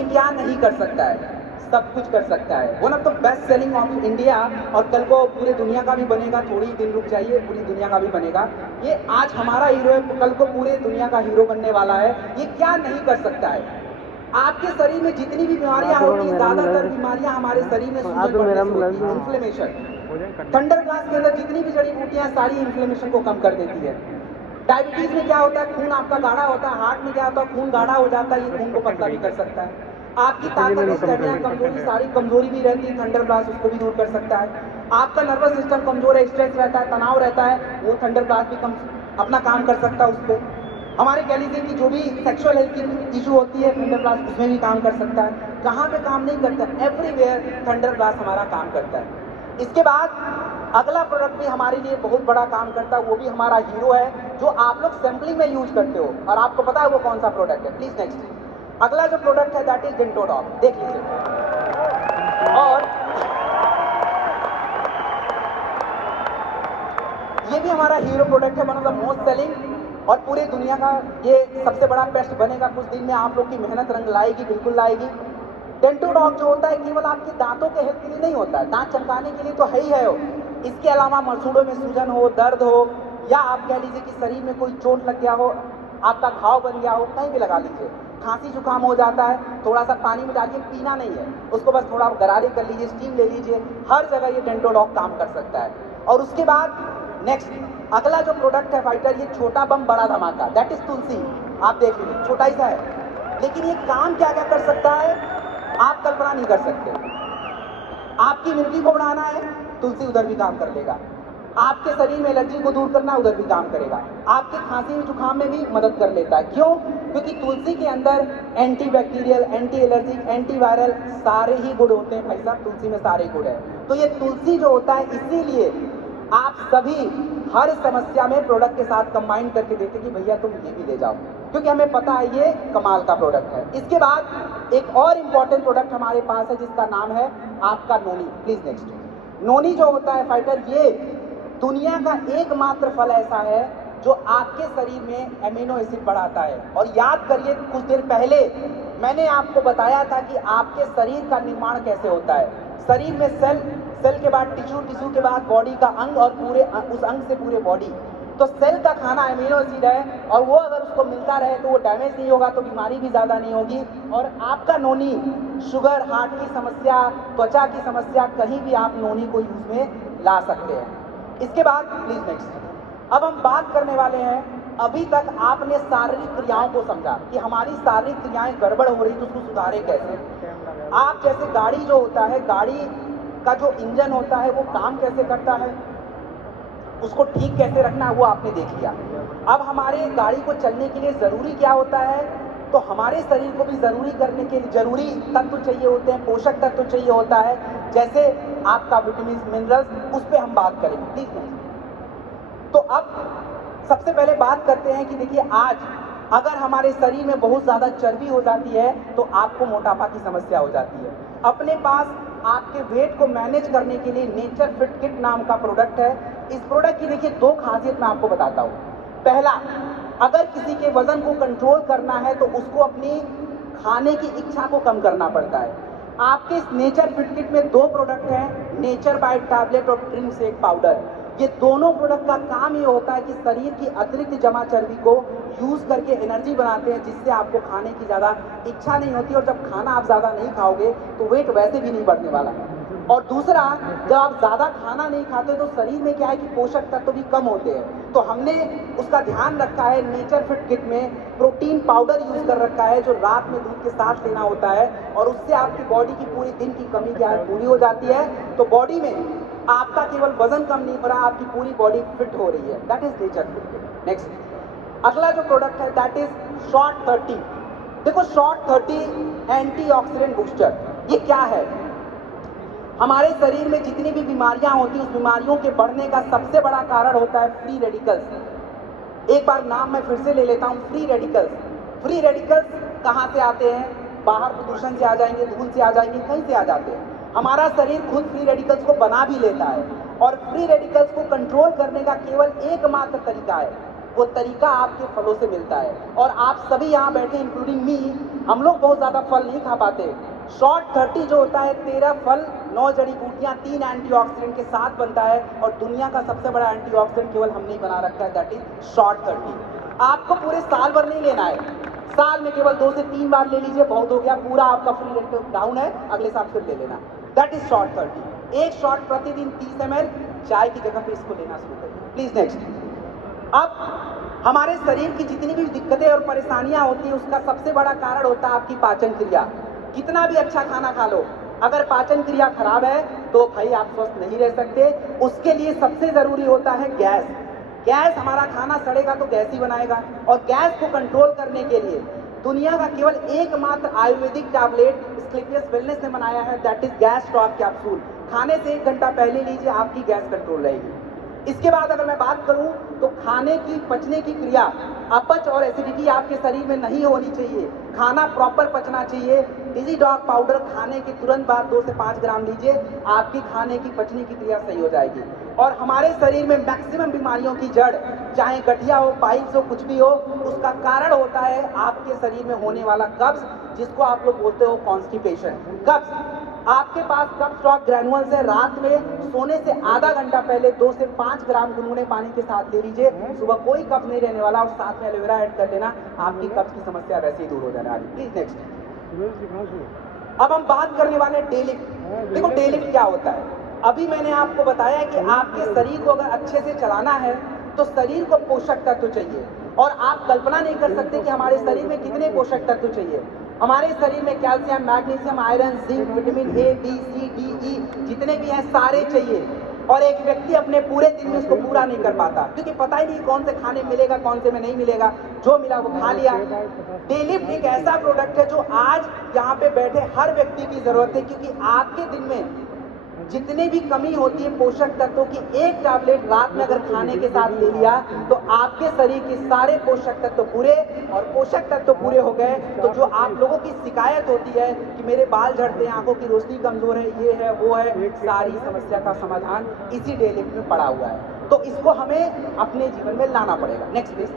ये क्या नहीं कर सकता है, सब कुछ कर सकता है। One of the best selling of India, और कल को पूरी दुनिया का भी बनेगा, थोड़ी दिन रुक जाइए, पूरी दुनिया का भी बनेगा। ये आज हमारा हीरो है, कल को पूरे दुनिया का हीरो बनने वाला है। ये क्या नहीं कर सकता है। आपके शरीर में जितनी भी बीमारियां होती हैं, ज्यादातर बीमारियां हमारे शरीर में सूजन पड़ने से होती है, इन्फ्लेमेशन। थंडर ग्लास के अंदर जितनी भी जड़ी बूटियां सारी इन्फ्लेमेशन को कम कर देती है। डायबिटीज में क्या होता है, खून आपका गाढ़ा होता है। हार्ट में क्या होता है, खून गाढ़ा हो जाता है, ये खून को पतला भी कर सकता है। आपकी ताकत, स्टेमिना, कमजोरी, सारी कमजोरी भी रहती है, थंडर ग्लास उसको भी दूर कर सकता है। आपका नर्वस सिस्टम कमजोर है, स्ट्रेस रहता है, तनाव रहता है, वो थंडर ग्लास भी अपना काम कर सकता है उस पर। हमारे कह लीजिए कि जो भी सेक्सुअल हेल्थ की इशू होती है, थंडर ग्लास उसमें भी काम कर सकता है। कहाँ पे काम नहीं करता, एवरीवेयर थंडर ग्लास हमारा काम करता है। इसके बाद अगला प्रोडक्ट भी हमारे लिए बहुत बड़ा काम करता है, वो भी हमारा हीरो है, जो आप लोग सैम्पलिंग में यूज करते हो और आपको पता है वो कौन सा प्रोडक्ट है। Please next. अगला जो प्रोडक्ट है दैट इज डेंटोडॉक। देख लीजिए, और ये भी हमारा हीरो प्रोडक्ट है, one of the most selling, और पूरी दुनिया का ये सबसे बड़ा पेस्ट बनेगा। कुछ दिन में आप लोग की मेहनत रंग लाएगी, बिल्कुल लाएगी। डेंटोडॉक जो होता है केवल आपके दांतों के हेल्थ के लिए नहीं होता है, दांत चमकाने के लिए तो है ही है वो। इसके अलावा मसूड़ों में सूजन हो, दर्द हो, या आप कह लीजिए कि शरीर में कोई चोट लग गया हो, आपका घाव बन गया हो, कहीं भी लगा लीजिए। खांसी जुकाम हो जाता है, थोड़ा सा पानी में डालिए, पीना नहीं है उसको, बस थोड़ा गरारे कर लीजिए, स्टीम ले लीजिए, हर जगह ये डेंटोडॉक काम कर सकता है। और उसके बाद नेक्स्ट अगला जो प्रोडक्ट है फाइटर, ये छोटा बम बड़ा धमाका, दैट इज तुलसी। आप देख लीजिए, छोटा ही सा है, लेकिन ये काम क्या क्या कर सकता है आप कल्पना नहीं कर सकते। आपकी इम्यूनिटी को बढ़ाना है, तुलसी उधर भी काम कर लेगा। आपके शरीर में एलर्जी को दूर करना, उधर भी काम करेगा। आपके खांसी में जुकाम में भी मदद कर लेता है। क्यों? क्योंकि तुलसी के अंदर anti bacterial, anti allergy, anti viral सारे ही गुण होते हैं भाई साहब, तुलसी में सारे गुण है। तो ये तुलसी जो होता है, इसीलिए आप सभी हर समस्या में प्रोडक्ट के साथ कंबाइन करके देते कि भैया तुम ये भी ले जाओ, क्योंकि हमें पता है ये कमाल का प्रोडक्ट है। इसके बाद एक और इंपॉर्टेंट प्रोडक्ट हमारे पास है जिसका नाम है आपका नोनी। Please next. नोनी जो होता है फाइटर, ये दुनिया का एकमात्र फल ऐसा है जो आपके शरीर में एमिनो एसिड बढ़ाता है। और याद करिए, कुछ देर पहले मैंने आपको बताया था कि आपके शरीर का निर्माण कैसे होता है। शरीर में सेल, सेल के बाद टिश्यू, टिश्यू के बाद बॉडी का अंग, और पूरे उस अंग से पूरे बॉडी। तो सेल का खाना एमिनो एसिड है, और वो अगर उसको मिलता रहे तो वो डैमेज नहीं होगा, तो बीमारी भी ज़्यादा नहीं होगी। और आपका नोनी शुगर, हार्ट की समस्या, त्वचा की समस्या, कहीं भी आप नोनी को यूज में ला सकते हैं। इसके बाद प्लीज नेक्स्ट। अब हम बात करने वाले हैं, अभी तक आपने शारीरिक क्रियाओं को समझा कि हमारी शारीरिक क्रियाएं गड़बड़ हो रही तो उसको सुधारें कैसे। आप जैसे गाड़ी जो होता है, गाड़ी का जो इंजन होता है वो काम कैसे करता है, उसको ठीक कैसे रखना है, वो आपने देख लिया। अब हमारे गाड़ी को चलने के लिए जरूरी क्या होता है, तो हमारे शरीर को भी जरूरी करने के लिए जरूरी तत्व चाहिए होते हैं, पोषक तत्व चाहिए होता है, जैसे आपका विटामिन, मिनरल्स, उस पर हम बात करेंगे। प्लीज। तो अब सबसे पहले बात करते हैं कि देखिए, आज अगर हमारे शरीर में बहुत ज़्यादा चर्बी हो जाती है तो आपको मोटापा की समस्या हो जाती है। अपने पास आपके वेट को मैनेज करने के लिए नेचर फिट किट नाम का प्रोडक्ट है। इस प्रोडक्ट की देखिए दो खासियत मैं आपको बताता हूँ। पहला, अगर किसी के वजन को कंट्रोल करना है तो उसको अपनी खाने की इच्छा को कम करना पड़ता है। आपके इस नेचर फिट किट में दो प्रोडक्ट हैं, नेचर बाइट टैबलेट और ड्रीम शेक पाउडर। ये दोनों प्रोडक्ट का काम ये होता है कि शरीर की अतिरिक्त जमा चर्बी को यूज करके एनर्जी बनाते हैं, जिससे आपको खाने की ज़्यादा इच्छा नहीं होती, और जब खाना आप ज़्यादा नहीं खाओगे तो वेट वैसे भी नहीं बढ़ने वाला। और दूसरा, जब आप ज़्यादा खाना नहीं खाते तो शरीर में क्या है कि पोषक तत्व भी कम होते हैं। तो हमने उसका ध्यान रखा है, नेचर फिट किट में प्रोटीन पाउडर यूज कर रखा है, जो रात में दूध के साथ लेना होता है, और उससे आपकी बॉडी की पूरी दिन की कमी क्या है, पूरी हो जाती है। तो बॉडी में आपका केवल वजन कम नहीं हो रहा, आपकी पूरी बॉडी फिट हो रही है। That is nature fit kit. Next, अगला जो प्रोडक्ट है दैट इज शॉर्ट 30। देखो, शॉर्ट 30 एंटीऑक्सीडेंट बूस्टर, ये क्या है? हमारे शरीर में जितनी भी बीमारियां होती हैं, उस बीमारियों के बढ़ने का सबसे बड़ा कारण होता है फ्री रेडिकल्स। एक बार नाम मैं फिर से ले लेता हूं, फ्री रेडिकल्स। फ्री रेडिकल्स कहां से आते हैं? बाहर प्रदूषण से आ जाएंगे, धूल से आ जाएंगे, कहीं से आ जाते हैं। हमारा शरीर खुद फ्री रेडिकल्स को बना भी लेता है, और फ्री रेडिकल्स को कंट्रोल करने का केवल एकमात्र तरीका है, वो तरीका आपके फलों से मिलता है। और आप सभी यहाँ बैठे इंक्लूडिंग मी, हम लोग बहुत ज़्यादा फल नहीं खा पाते। शॉर्ट 30 जो होता है 13 फल, 9 जड़ी बूटियाँ, 3 एंटीऑक्सीडेंट के साथ बनता है और दुनिया का सबसे बड़ा एंटीऑक्सीडेंट केवल हमने ही बना रखा है, दैट इज शॉर्ट 30। आपको पूरे साल भर नहीं लेना है, साल में केवल 2 से 3 बार ले लीजिए, बहुत हो गया, पूरा आपका फ्री रेट डाउन है, अगले साल फिर ले लेना, दैट इज शॉर्ट 30। एक शॉट प्रतिदिन 30 ml, चाय की जगह पे इसको लेना शुरू करिए। Please next. अब हमारे शरीर की जितनी भी दिक्कतें और परेशानियां होती हैं उसका सबसे बड़ा कारण होता है आपकी पाचन क्रिया। कितना भी अच्छा खाना खा लो, अगर पाचन क्रिया खराब है तो भाई आप स्वस्थ नहीं रह सकते। उसके लिए सबसे जरूरी होता है गैस। गैस, हमारा खाना सड़ेगा तो गैस ही बनाएगा, और गैस को कंट्रोल करने के लिए दुनिया का केवल एकमात्र आयुर्वेदिक टैबलेट स्क्लिपियस वेलनेस ने बनाया है, that is gas stop capsule. खाने से 1 घंटा पहले लीजिए, आपकी गैस कंट्रोल रहेगी। इसके बाद अगर मैं बात करूं तो खाने की पचने की क्रिया, अपच और एसिडिटी आपके शरीर में नहीं होनी चाहिए, खाना प्रॉपर पचना चाहिए। डिजी डॉग पाउडर खाने के तुरंत बाद 2 से 5 ग्राम लीजिए, आपकी खाने की पचने की क्रिया सही हो जाएगी। और हमारे शरीर में मैक्सिमम बीमारियों की जड़, चाहे गठिया हो, पाइल्स हो, कुछ भी हो, उसका कारण होता है आपके शरीर में होने वाला कब्ज, जिसको आप लोग बोलते हो कॉन्स्टिपेशन। कब्ज, आपके पास कप स्टॉक ग्रैनुअल्स है, रात में सोने से आधा घंटा पहले 2 से 5 ग्राम गुनगुने पानी के साथ ले लीजिए, सुबह कोई कब्ज नहीं रहने वाला, और साथ में एलोवेरा ऐड कर लेना, आपकी कब्ज की समस्या वैसे ही दूर हो जाने वाली। Please next. अब हम बात करने वाले डे लिफ्ट। देखो डे लिफ्ट क्या होता है, अभी मैंने आपको बताया कि आपके शरीर को अगर अच्छे से चलाना है तो शरीर को पोषक तत्व चाहिए, और आप कल्पना नहीं कर सकते कि हमारे शरीर में कितने पोषक तत्व चाहिए। हमारे शरीर में calcium, magnesium, iron, zinc, vitamin A, B, C, D, E जितने भी हैं सारे चाहिए, और एक व्यक्ति अपने पूरे दिन में उसको पूरा नहीं कर पाता, क्योंकि पता ही नहीं कौन से खाने मिलेगा, कौन से में नहीं मिलेगा, जो मिला वो खा लिया। डे लिफ्ट एक ऐसा प्रोडक्ट है जो आज यहाँ पे बैठे हर व्यक्ति की जरूरत है, क्योंकि आपके दिन में जितने भी कमी होती है पोषक तत्वों की, एक टैबलेट रात में अगर खाने के साथ ले लिया तो आपके शरीर के सारे पोषक तत्व पूरे, और पोषक तत्व पूरे हो गए तो जो आप लोगों की शिकायत होती है कि मेरे बाल झड़ते हैं, आंखों की रोशनी कमजोर है, ये है वो है, सारी समस्या का समाधान इसी डे लिफ्ट में पड़ा हुआ है। तो इसको हमें अपने जीवन में लाना पड़ेगा। Next please.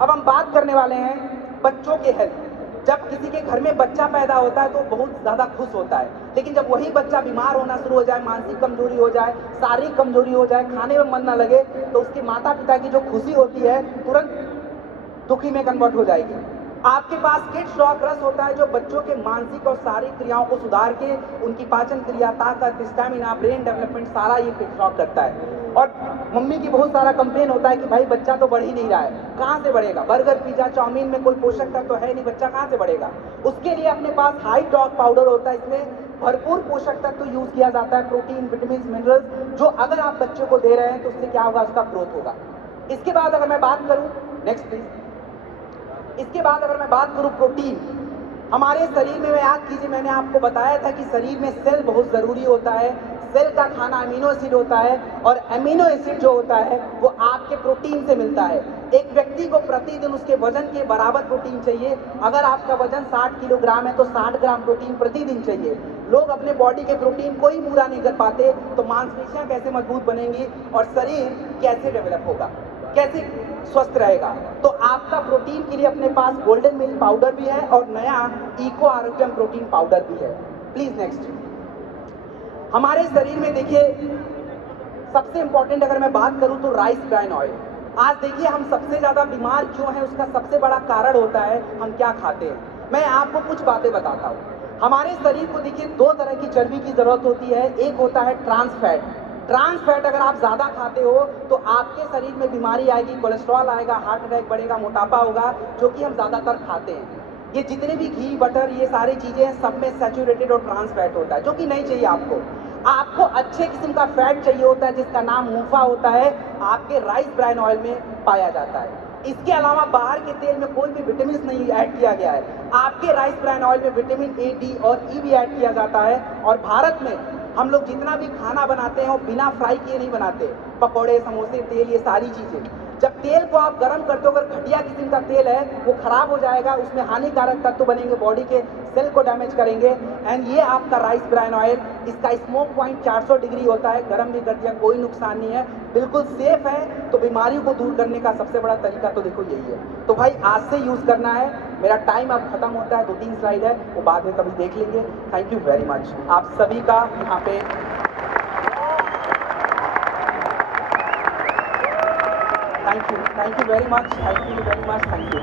अब हम बात करने वाले हैं बच्चों के हेल्थ। जब किसी के घर में बच्चा पैदा होता है तो बहुत ज़्यादा खुश होता है, लेकिन जब वही बच्चा बीमार होना शुरू हो जाए, मानसिक कमजोरी हो जाए, शारीरिक कमजोरी हो जाए, खाने में मन ना लगे, तो उसके माता पिता की जो खुशी होती है तुरंत दुखी में कन्वर्ट हो जाएगी। आपके पास किड्स डॉग रस होता है जो बच्चों के मानसिक और शारीरिक क्रियाओं को सुधार के उनकी पाचन क्रिया, ताकत, स्टैमिना, ब्रेन डेवलपमेंट सारा ये किड्स डॉग करता है। और मम्मी की बहुत सारा कंप्लेन होता है कि भाई बच्चा तो बढ़ ही नहीं रहा है, कहाँ से बढ़ेगा, बर्गर, पिज्जा, चाउमीन में कोई पोषक तत्व तो है नहीं, बच्चा कहाँ से बढ़ेगा। उसके लिए अपने पास हाई डॉग पाउडर होता है, इसमें भरपूर पोषक तत्व तो यूज किया जाता है, प्रोटीन, विटामिन, मिनरल्स, जो अगर आप बच्चे को दे रहे हैं तो उससे क्या होगा, उसका ग्रोथ होगा। इसके बाद अगर मैं बात करूं, नेक्स्ट प्लीज। इसके बाद अगर मैं बात करूं प्रोटीन, हमारे शरीर में याद कीजिए मैंने आपको बताया था कि शरीर में सेल बहुत ज़रूरी होता है, सेल का खाना अमीनो एसिड होता है, और अमीनो एसिड जो होता है वो आपके प्रोटीन से मिलता है। एक व्यक्ति को प्रतिदिन उसके वजन के बराबर प्रोटीन चाहिए। अगर आपका वजन 60 किलोग्राम है तो 60 ग्राम प्रोटीन प्रतिदिन चाहिए। लोग अपने बॉडी के प्रोटीन को ही पूरा नहीं कर पाते, तो मांसपेशियां कैसे मजबूत बनेंगी और शरीर कैसे डेवलप होगा, कैसे स्वस्थ रहेगा। तो आपका प्रोटीन के लिए अपने पास गोल्डन मिल्क पाउडर भी है और नया इको आरोग्यम प्रोटीन पाउडर भी है। Please next. हमारे शरीर में देखिए सबसे इंपॉर्टेंट अगर मैं बात करूं तो राइस ब्राइन ऑयल। आज देखिए हम सबसे ज्यादा बीमार क्यों हैं, उसका सबसे बड़ा कारण होता है हम क्या खाते हैं। मैं आपको कुछ बातें बताता हूं। हमारे शरीर को देखिए 2 तरह की चर्बी की जरूरत होती है। एक होता है ट्रांस फैट। ट्रांस फैट अगर आप ज़्यादा खाते हो तो आपके शरीर में बीमारी आएगी, कोलेस्ट्रॉल आएगा, हार्ट अटैक बढ़ेगा, मोटापा होगा, जो कि हम ज़्यादातर खाते हैं। ये जितने भी घी, बटर, ये सारी चीज़ें हैं, सब में सैचुरेटेड और ट्रांस फैट होता है, जो कि नहीं चाहिए आपको। आपको अच्छे किस्म का फैट चाहिए होता है जिसका नाम मूफा होता है, आपके राइस ब्राइन ऑयल में पाया जाता है। इसके अलावा बाहर के तेल में कोई भी विटामिन नहीं ऐड किया गया है। आपके राइस ब्राइन ऑयल में विटामिन ए, डी और ई भी ऐड किया जाता है। और भारत में हम लोग जितना भी खाना बनाते हैं वो बिना फ्राई किए नहीं बनाते। पकौड़े, समोसे, तेल, ये सारी चीज़ें, जब तेल को आप गर्म करते हो, अगर घटिया किस्म का तेल है वो खराब हो जाएगा, उसमें हानिकारक तत्व बनेंगे, बॉडी के सेल को डैमेज करेंगे। एंड ये आपका राइस ब्राइन ऑयल, इसका स्मोक पॉइंट 400 डिग्री होता है, गर्म भी कर दिया कोई नुकसान नहीं है, बिल्कुल सेफ है। तो बीमारियों को दूर करने का सबसे बड़ा तरीका तो देखो यही है। तो भाई आज से यूज़ करना है। मेरा टाइम अब खत्म होता है, 2-3 स्लाइड है, वो बाद में कभी देख लेंगे। थैंक यू वेरी मच आप सभी का यहाँ पे। Thank you very much, thank you.